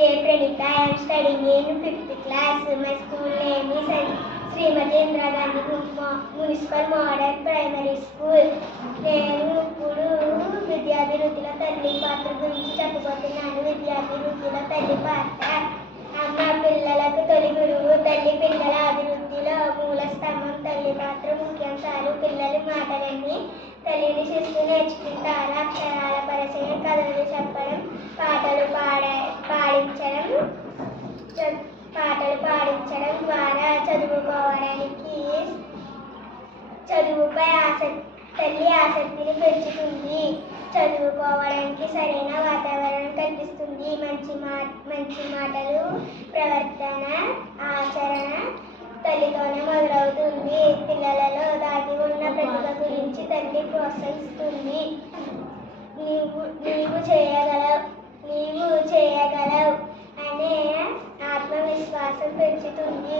J. Pranita. I am studying in fifth class. My school name is Srimati Indira Gandhi Mu- Municipal Model Primary School. నేను ఇప్పుడు విద్యాభివృద్ధిలో తల్లి పాత్ర గురించి చెప్పబోతున్నాను విద్యాభివృద్ధిలో తల్లి పాత్ర అమ్మ పిల్లలకు తొలి గురువు తల్లి పిల్లల అభివృద్ధిలో మూల స్తంభం తల్లి పాత్ర ముఖ్యాంశాలు పిల్లలు మాటలన్నీ తల్లిని శిస్తు నేర్చుకుంటారా చదువుపై ఆసక్తి తల్లి ఆసక్తిని పెంచుతుంది. చదువుకోవడానికి సరైన వాతావరణం కల్పిస్తుంది. మంచి మా మంచి మాటలు ప్రవర్తన ఆచరణ తల్లితోనే మొదలవుతుంది. పిల్లలలో దాగి ఉన్న ప్రతిభ గురించి తల్లి ప్రోత్సహిస్తుంది. నీవు నీవు చేయగలవు నీవు చేయగలవు అనే ఆత్మవిశ్వాసం పెంచుతుంది.